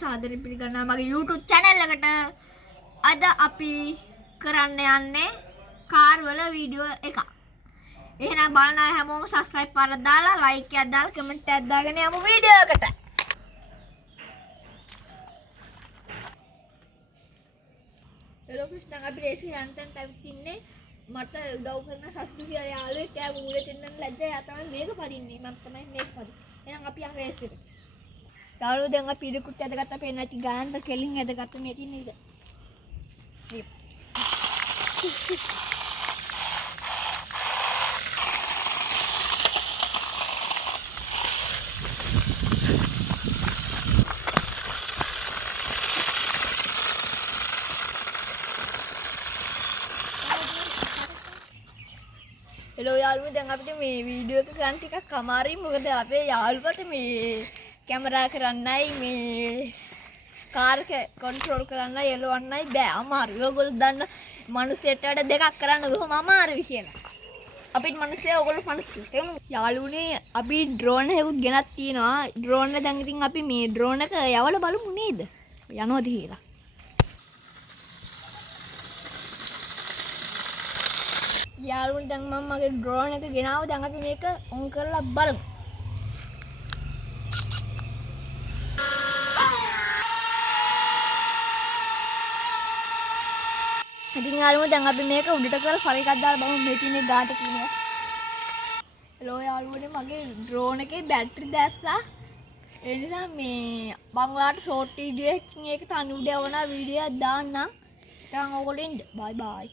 සාදරයෙන් පිළිගන්නවා මගේ YouTube channel එකට. අද අපි කරන්න යන්නේ කාර් වල වීඩියෝ එකක්. එහෙනම් බලන්න හැමෝම subscribe කරලා දාලා like එකක් දාලා comment එකක් දාගෙන යමු වීඩියෝ එකට. hello friends දැන් අපි රේසින් යන්තම් පැවිත් ඉන්නේ. මට උදව් කරන සස්තු කියලා යාළුවෙක් කෑ මූලේ තින්නන ලැජ්ජා. යා තමයි මේක පදින්නේ. මම තමයි මේක පදින්නේ. එහෙනම් අපි යන් රේස් එකට. යාළුවෝ දැන් අපි ඉරකුත් ඇදගත්තා පේන්න ඇති ගානට කෙලින් ඇදගත්ත මේ තියෙන ඉර. hello යාළුවෝ දැන් අපිට මේ වීඩියෝ එක ගන්න ටිකක් අමාරුයි මොකද අපේ යාළුවට මේ කැමරා කරන්නයි මේ කාර් එක කන්ට්‍රෝල් කරන්නයි එලවන්නයි බෑ අමාරුයි. ඔයගොල්ලෝ දන්න මිනිස්සුන්ට වඩා දෙකක් කරන්න බොහොම අමාරුයි කියලා. අපිට මිනිස්සු ඔයගොල්ලෝ මිනිස්සු. යාළුවනේ අපි ඩ්‍රෝන් එකකුත් ගෙනත් තියෙනවා. ඩ්‍රෝන් එක දැන් ඉතින් අපි මේ ඩ්‍රෝන් එක යවලා බලමු නේද? යනවද කියලා. යාළුවනේ දැන් මම මගේ ඩ්‍රෝන් එක ගෙනාවා. දැන් අපි මේක ඔන් කරලා බලමු. ඉතින් යාළුවෝ දැන් අපි මේක උඩට කරලා ෆර එකක් දාලා බලමු මේ තියෙන ගාට තියෙනවා. hello යාළුවනේ මගේ ඩ්‍රෝන් එකේ බැටරි දැස්සා. ඒ නිසා මේ මම ඔයාලට ෂෝට් වීඩියෝ එකකින් ඒක තනි උඩ යවන වීඩියෝ එකක් දාන්නම්. දැන් ඔයගොල්ලෝ ඉන්න. bye bye.